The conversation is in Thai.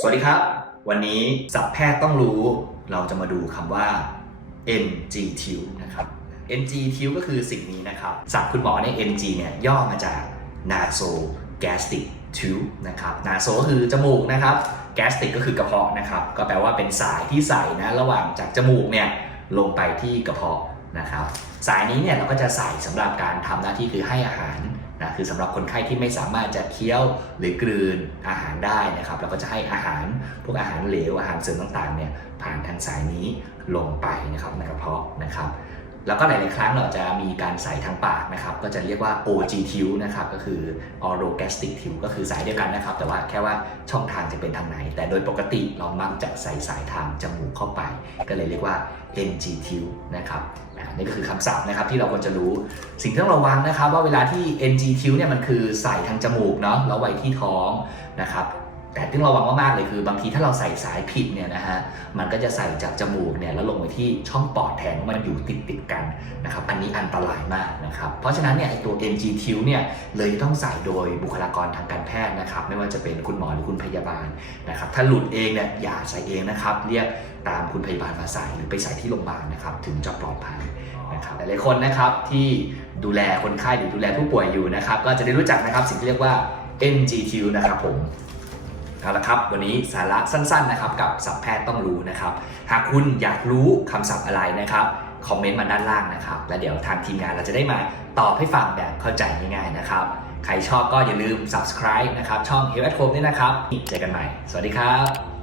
สวัสดีครับ วันนี้สับแพทย์ต้องรู้ เราจะมาดูคำว่า NGT นะครับ NGT ก็คือสิ่งนี้นะครับศัพท์คุณหมอเนี่ย NG เนี่ยย่อมาจาก nasogastric tube นะครับ naso ก็คือจมูกนะครับ gastric ก็คือกระเพาะนะครับ ก็แปลว่าเป็นสายที่ใส่นะระหว่างจากจมูกเนี่ยลงไปที่กระเพาะนะครับ สายนี้เนี่ยเราก็จะใส่สำหรับการทำหน้าที่คือให้อาหาร นะคือสำหรับคนไข้ที่ไม่สามารถจะเคี้ยวหรือกลืนอาหารได้นะครับเราก็จะให้อาหารพวกอาหารเหลวอาหารเสริมต่างๆเนี่ยผ่านทางสายนี้ลงไปนะครับในกระเพาะนะครับแล้วก็หลาย ๆ ครั้งเราจะมีการใส่ทางปากนะครับ ก็จะเรียกว่า OG tube นะครับ ก็คือ orogastric tube ก็คือสายเดียวกันนะครับ แต่ว่าแค่ว่าช่องทางจะเป็นทางไหน แต่โดยปกติเรามักจะใส่สายทางจมูกเข้าไป ก็เลยเรียกว่า NG tube นะครับ นี่ก็คือคำศัพท์นะครับที่เราควรจะรู้ สิ่งที่ต้องระวังนะครับ ว่าเวลาที่ NG คิ้วเนี่ยมันคือใส่ทางจมูกเนาะแล้วไว้ที่ท้องนะครับ แต่ที่ระวังมากๆเลยคือบางทีถ้าเราใส่สายผิดเนี่ยนะฮะมันก็จะใส่จากจมูกเนี่ยแล้วลงไปที่ช่องปอดแทนว่ามันอยู่ติดติดๆกันนะครับอันนี้อันตรายมากนะครับเพราะฉะนั้นเนี่ยไอตัว NG tube เนี่ยเลยต้องใส่โดยบุคลากรทางการแพทย์นะครับไม่ว่าจะเป็นคุณหมอหรือคุณพยาบาลนะครับถ้าหลุดเองเนี่ยอย่าใส่เองนะครับเรียกตามคุณพยาบาลมาใส่หรือไปใส่ที่โรงพยาบาลนะครับถึงจะปลอดภัยนะครับหลายๆคนนะครับที่ดูแลคนไข้หรือดูแลผู้ป่วยอยู่นะครับก็จะได้รู้จักนะครับสิ่งที่เรียกว่า NGTU นะครับผม เอาละครับวันนี้สาระสั้นๆนะครับกับสัพแพทย์ต้องรู้นะครับ หากคุณอยากรู้คำศัพท์อะไรนะครับคอมเมนต์มาด้านล่างนะครับ แล้วเดี๋ยวทางทีมงานเราจะได้มาตอบให้ฟังแบบเข้าใจง่ายๆนะครับ ใครชอบก็อย่าลืม subscribe นะครับช่อง Health at Home ด้วยนะครับเจอกันใหม่ สวัสดีครับ